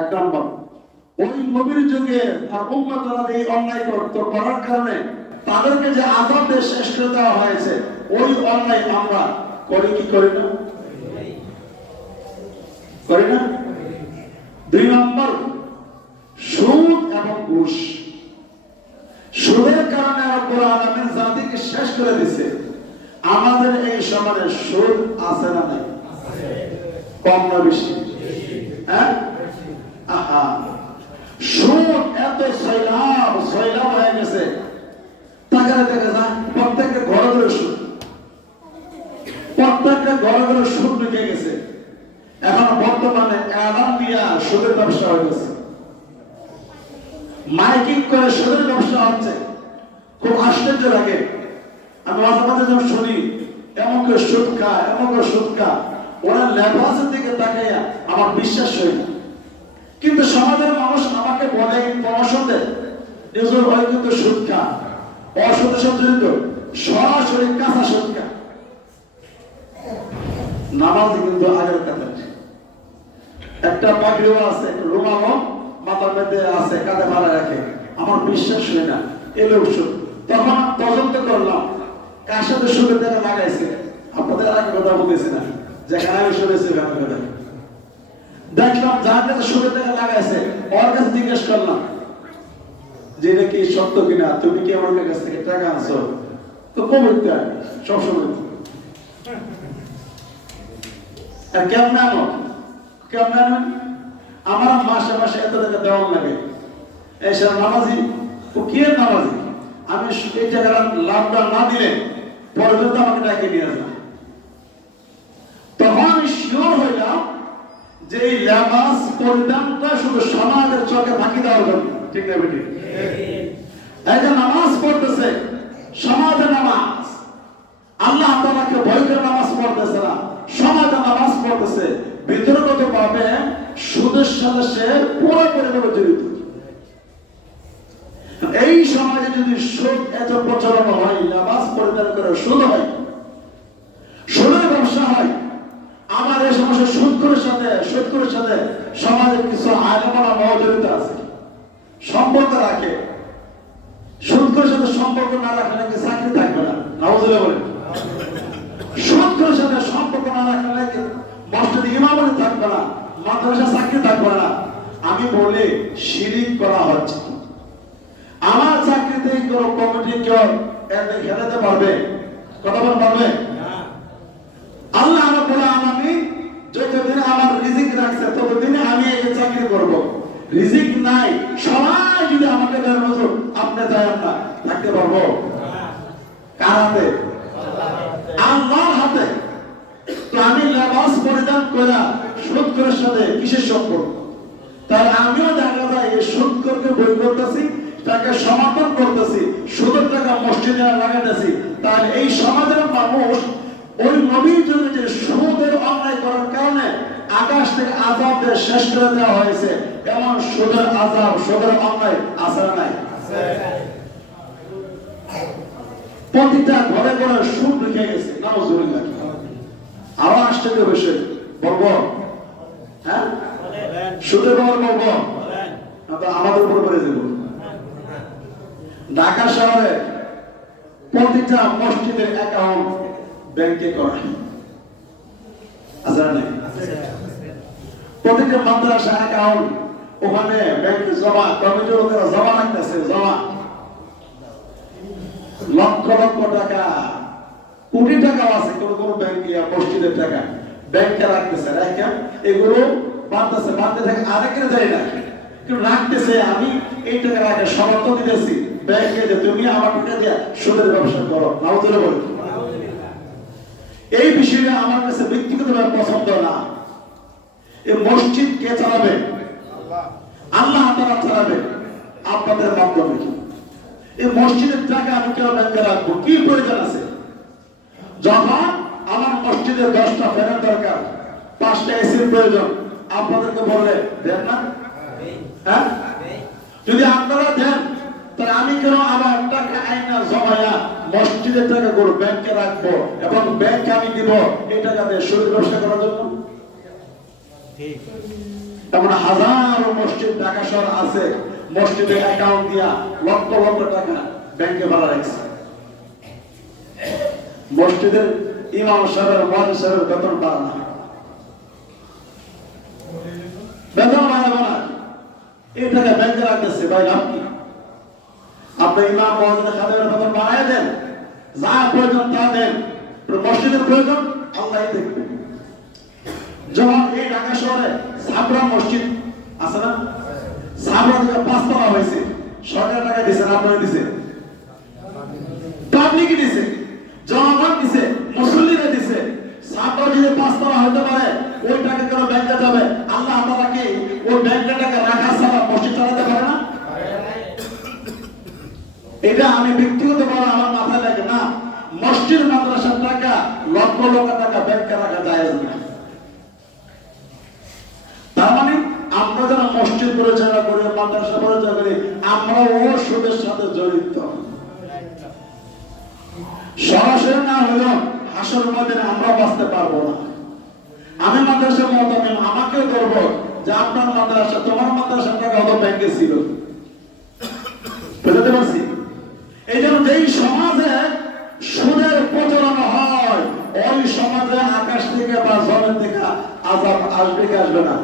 এক নম্বর, ওই নবীর যুগে তার উম্মতরা এই অন্যায় করার কারণে তাদেরকে যে আযাব দিয়ে শেষ করে দেওয়া হয়েছে, ওই অন্যায় আমরা করি কি করি না? করি না? দুই নম্বর, সুদ এবং ঘুষ। সুদের কারণে রব্বুল আলামিন জাতিকে শেষ করে দিয়েছে। আমাদের এই সমাজে সুদ আছে না নাই? কম না বেশি? হ্যাঁ, আহা, সুদ এত সয়লাব হয়ে গেছে, তাকালে দেখা যায় প্রত্যেকটা ঘরে ঘরে সুদ, প্রত্যেকটা ঘরে ঘরে সুদ ঢুকে গেছে। এখন বর্তমানে এলান দিয়া সুদের ব্যবসা হয়ে গেছে, মাইকিং করে সুদের ব্যবসা হচ্ছে। খুব আশ্চর্য লাগে। আমি মাঝে মাঝে যখন শুনি এমন করে সুদ খা, এমন করে সুদ খা, ওরা লেবাসের দিকে তাকাইয়া আমার বিশ্বাস হয় না। কিন্তু সমাজের মানুষ আমাকে বলে, পরামর্শ দেয়, নিজের ভাই কিন্তু সুদ খা, অসুদের সাথে জড়িত, সরাসরি কাঁচা সুদ খা। নামাজ কিন্তু আগের কথা। একটা পাগড়িও আছে, একটা রুমালও মাথার মধ্যে আছে, কাঁধে মারা রাখে, আমার বিশ্বাস হয় না এলো সুদ। তখন তদন্ত করলাম কার সাথে সুদের টাকা লাগাইছে। আপনাদের আগে কথা বলতেছি না, যেখানে আমি শুনেছি কথা দেখলাম, যার কাছে সুদের টাকা লাগাইছে ওর কাছে জিজ্ঞেস করলাম যে এটা কি সত্য কিনা, তুমি কি আমার কাছ থেকে টাকা আনছো? তো পবিত্র সবসময়। আর কেমন আনো, কেমন আনো? আমার মাসে মাসে এত টাকা দেওয়ার লাগে। এসব নামাজি, ও কি নামাজি? আমি এই টাকাটা লাভটা না দিলে পর্যন্ত আমাকে ডাকে নিয়ে আসলাম। তখন আমি শিওর হইলাম যে এই নামাজ পরিধানটা শুধু সমাজের চোখে ফাঁকি দেওয়ার জন্য। ঠিক না বেটি? এই যে নামাজ পড়তেছে, সমাজে নামাজ, আল্লাহ তাআলাকে ভয় করে নামাজ পড়তেছে না, সমাজে নামাজ পড়তেছে, ভিতরগত ভাবে সুদের সাথে সে পুরোপুরি জড়িত। এই সমাজে যদি সুদ এত প্রচলন হয়, নামাজ পরিধান করে সুদ হয়, সুদের ব্যবসা হয়, আমার এই সমস্ত সুদখোরের সাথে সমাজের কিছু আলেমরা জড়িত আছে, সম্পর্ক রাখে। সুদখোরের সাথে সম্পর্ক না রাখলে নাকি চাকরি থাকবে না। নাউজুবিল্লাহ বলেন। সুদখোরের সাথে সম্পর্ক না রাখলে নাকি মসজিদে ইমামতি থাকবে না, মাদ্রাসা চাকরি থাকবে না। আমি বলি শিরিক করা হচ্ছে। আমার চাকরিতে কোনো কমিটি কেউ এদের খেলাতে পারবে? কথা বলতে পারবে? আল্লাহ রাব্বুল আলামিন যতদিন আমার রিজিক রাখছে ততদিনে আমি এই চাকরি করব। রিজিক নাই, সবাই যদি আমাকে দেয় হুজুর আপনি যায় না, থাকতে পারবো? কার হাতে? আল্লাহর হাতে। তো আমি নামাজ পরিধান করে সুদখোরের সাথে কিসের সম্পর্ক? তাহলে আমিও দেখা যায় এই সুদখোরকে বই করতেছি, তাকে সমাধান করতেছি, সুদের টাকা মসজিদে লাগাইতেছি। তাহলে এই সমাজের মানুষ ওই নবীর জন্য যে সুদের অন্যায় করার কারণে আকাশ থেকে আযাব দিয়ে শেষ করে দেওয়া হয়েছে, এমন সুদের আযাব, সুদের অন্যায় আছে না নাই? প্রতিটা ঘরে ঘরে সুদ ঢুকে গেছে। নাউজুবিল্লাহ। আরো আশ্চর্য বিষয় বলবো, হ্যাঁ, সুদের ব্যাপারে বলবো, আমাদের উপর পড়ে যাবো। ঢাকা শহরে প্রতিটা মসজিদের অ্যাকাউন্ট ব্যাংকে করা আছে না? প্রতিটা মাদ্রাসা অ্যাকাউন্ট ওখানে ব্যাংকে জমা, কমিটির লোকেরা জমা রাখতেছে, জমা লক্ষ লক্ষ টাকা, কোটি টাকা আছে কোন কোন ব্যাংকে, মসজিদের টাকা ব্যাংকে রাখতেছে, রাখা এগুলো বাড়তেছে, বাড়তে থাকে, আরেকের যায় না, কিন্তু রাখতেছে। আমি এই টাকা রাখে সমর্থন দিতেছি ব্যাংকে যে তুমি আমার টাকা দিয়ে সুদের ব্যবসা করো। নাউজুবিল্লাহ বলি। এই বিষয়টা আমার কাছে ব্যক্তিগতভাবে পছন্দ না। এই মসজিদ কে চালাবে? আল্লাহ তাআলা চালাবে আপনাদের মাধ্যমে। এই মসজিদের টাকা আমি কেন ব্যাংকে রাখবো? কি প্রয়োজন আছে? যখন আমার মসজিদে 10টা ফ্যানের দরকার, 5টা এসির প্রয়োজন, আপনাদেরকে বললে দেন না? হ্যাঁ, যদি আপনারা দেন তাহলে আমি কেন আমার টাকা আইনা জমায়া মসজিদের টাকা করে ব্যাংকে রাখবো এবং ব্যাংকে আমি দিব এই টাকা দিয়ে সুদের ব্যবসা করার জন্য? এমন হাজারো মসজিদ ঢাকা শহর আছে, মসজিদের অ্যাকাউন্ট দিয়া লক্ষ লক্ষ টাকা ব্যাংকে ভাড়া রাখছে। মসজিদের ইমাম সাহেবের মুয়াজ্জিন সাহেবের বেতন বাড়ানো, বেতন বাড়াবে না, এই টাকা ব্যাংকে রাখতেছে। ভাই লাভ কি? আপনি ইমাম মুয়াজ্জিন খাদেমের বেতন বাড়ায় দেন, যা প্রয়োজন তা দেন, মসজিদের প্রয়োজন আল্লাহই দেখবে। যেমন এই ঢাকা শহরে সাবরা মসজিদ আছে না, সাবরা থেকে 5 তলা হয়েছে, সরকার টাকা দিছে না আপনারা দিছে? পাবলিকই দিছে, জনগণ দিছে, মুসল্লিরা দিছে। সাবরা যদি 5 তলা হতে পারে, ওই টাকা কেন ব্যাংকে যাবে? আল্লাহ তাআলা কি ওই ব্যাংকে টাকা রাখা ছাড়া মসজিদ চালাতে পারে না? এটা আমি ব্যক্তিগতভাবে আমার মাথায় লাগে না। মসজিদ মাদ্রাসার টাকা লক্ষ লক্ষ টাকা ব্যাংকে রাখা জায়েজ না। তার মানে আমরা যারা মসজিদ পরিচালনা করি, মাদ্রাসা পরিচালনা করি, আমরা ও সুদের সাথে জড়িত। সরাসরি না হলেও হাসর ময়দানে আমরা বাঁচতে পারবো না। আমি মাদ্রাসার মুতামিম, আমাকেও ধরবো যে আপনার মাদ্রাসা, তোমার মাদ্রাসার টাকা হয়তো ব্যাংকে ছিল। বুঝতে পারছি? এই জন্য যেই সমাজে সুদের প্রচলন হয়, ওই সমাজে আকাশ থেকে বা জমিন থেকে আযাব আসবে কি আসবে না?